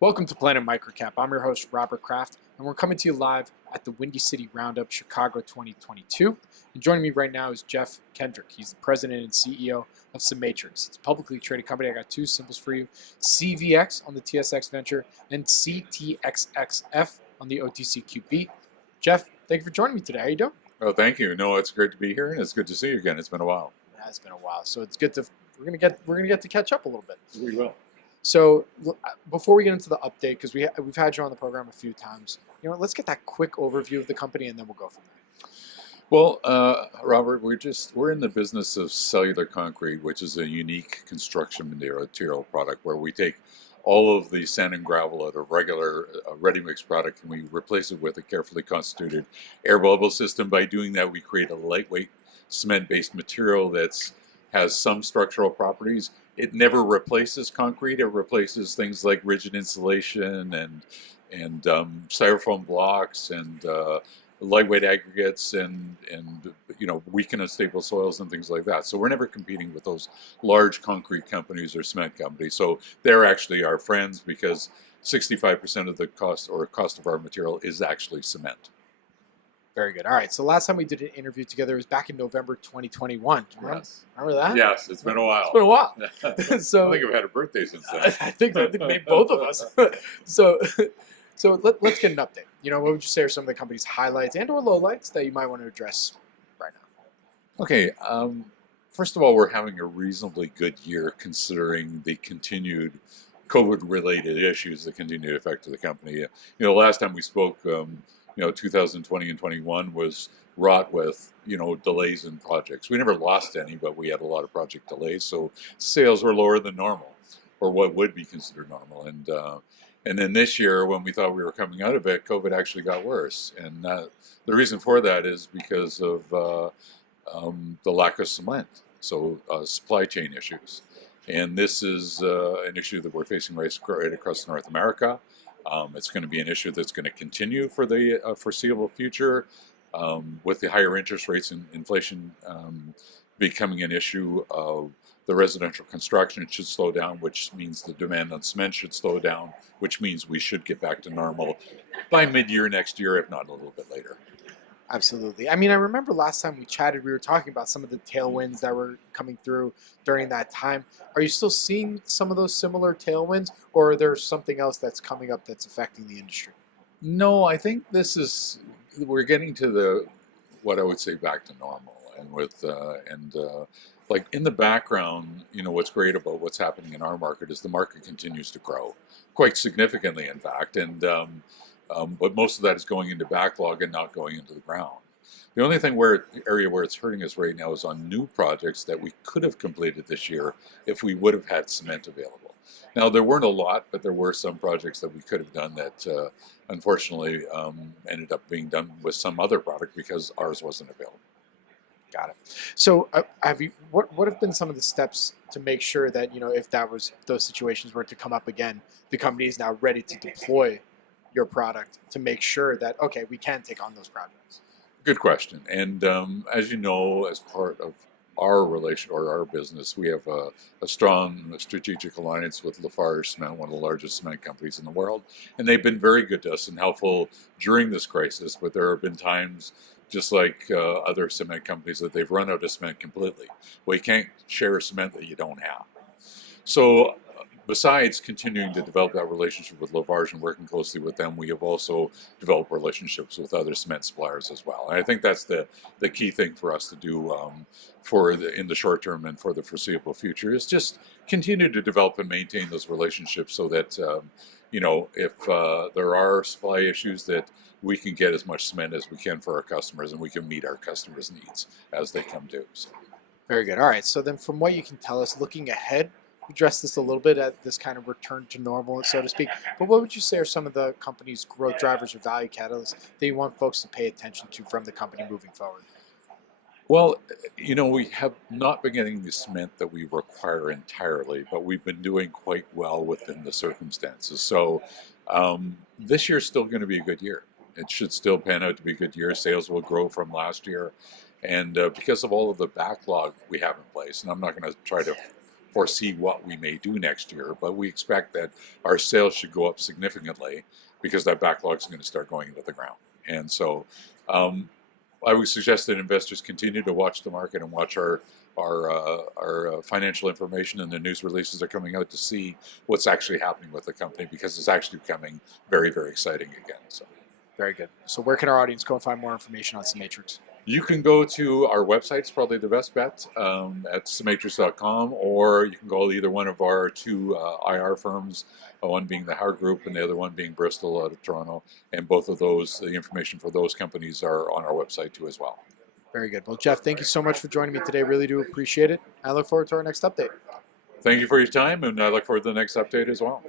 Welcome to Planet MicroCap. I'm your host, Robert Kraft, and we're coming to you live at the Windy City Roundup Chicago 2022. And joining me right now is Jeff Kendrick. He's the president and CEO of CEMATRIX. It's a publicly traded company. I got two symbols for you: CVX on the TSX Venture and CTXXF on the OTCQB. Jeff, thank you for joining me today. How you doing? Oh, thank you. No, it's great to be here, and it's good to see you again. It's been a while. Yeah, it's been a while, so it's good to we're gonna get to catch up a little bit. We will. So before we get into the update, because we've had you on the program a few times, let's get that quick overview of the company, and then we'll go from there. Well, Robert, we're in the business of cellular concrete, which is a unique construction material product where we take all of the sand and gravel out of regular ready-mix product and we replace it with a carefully constituted air bubble system. By doing that, we create a lightweight cement-based material that has some structural properties. It never replaces concrete. It replaces things like rigid insulation and styrofoam blocks and lightweight aggregates and weak and unstable soils and things like that. So we're never competing with those large concrete companies or cement companies. So they're actually our friends because 65% of the cost of our material is actually cement. Very good. All right. So last time we did an interview together was back in November 2021. Yes. Remember that? Yes, it's been a while. It's been a while. So I think I've had a birthday since then. I think maybe both of us. So let's get an update. What would you say are some of the company's highlights and/or lowlights that you might want to address right now? Okay. First of all, we're having a reasonably good year considering the continued COVID-related issues that continue to affect the company. Last time we spoke, 2020 and 21 was wrought with, delays in projects. We never lost any, but we had a lot of project delays. So sales were lower than normal, or what would be considered normal. And then this year, when we thought we were coming out of it, COVID actually got worse. And the reason for that is because of the lack of cement, so supply chain issues. And this is an issue that we're facing right across North America. It's going to be an issue that's going to continue for the foreseeable future, with the higher interest rates and inflation becoming an issue. The residential construction should slow down, which means the demand on cement should slow down, which means we should get back to normal by mid-year next year, if not a little bit later. Absolutely. I remember last time we chatted, we were talking about some of the tailwinds that were coming through during that time. Are you still seeing some of those similar tailwinds, or are there something else that's coming up that's affecting the industry? No, I think we're getting to what I would say back to normal. And like in the background, what's great about what's happening in our market is the market continues to grow quite significantly, in fact. But most of that is going into backlog and not going into the ground. The only area where it's hurting us right now is on new projects that we could have completed this year if we would have had cement available. Now, there weren't a lot, but there were some projects that we could have done that unfortunately ended up being done with some other product because ours wasn't available. Got it. So what have been some of the steps to make sure that, if those situations were to come up again, the company is now ready to deploy your product to make sure that, okay, we can take on those projects? Good question. And as you know, as part of our relation or our business, we have a strong strategic alliance with Lafarge Cement, one of the largest cement companies in the world. And they've been very good to us and helpful during this crisis, but there have been times, just like other cement companies, that they've run out of cement completely. Well, you can't share cement that you don't have. So besides continuing to develop that relationship with Lafarge and working closely with them, we have also developed relationships with other cement suppliers as well. And I think that's the key thing for us to do in the short term and for the foreseeable future is just continue to develop and maintain those relationships so that, if there are supply issues, that we can get as much cement as we can for our customers and we can meet our customers' needs as they come due. So. Very good. All right. So then from what you can tell us, looking ahead, we addressed this a little bit at this kind of return to normal, so to speak. But what would you say are some of the company's growth drivers or value catalysts that you want folks to pay attention to from the company moving forward? Well, we have not been getting the cement that we require entirely, but we've been doing quite well within the circumstances. So this year's still going to be a good year. It should still pan out to be a good year. Sales will grow from last year. And because of all of the backlog we have in place, and I'm not going to try to foresee what we may do next year, but we expect that our sales should go up significantly because that backlog is going to start going into the ground. And so I would suggest that investors continue to watch the market and watch our financial information and the news releases that are coming out to see what's actually happening with the company, because it's actually becoming very, very exciting again. So. Very good. So where can our audience go and find more information on CEMATRIX? You can go to our website, it's probably the best bet, at CEMATRIX.com, or you can go to either one of our two IR firms, one being the Howard Group and the other one being Bristol out of Toronto. And both of those, the information for those companies are on our website too as well. Very good. Well, Jeff, thank you so much for joining me today. Really do appreciate it. I look forward to our next update. Thank you for your time, and I look forward to the next update as well.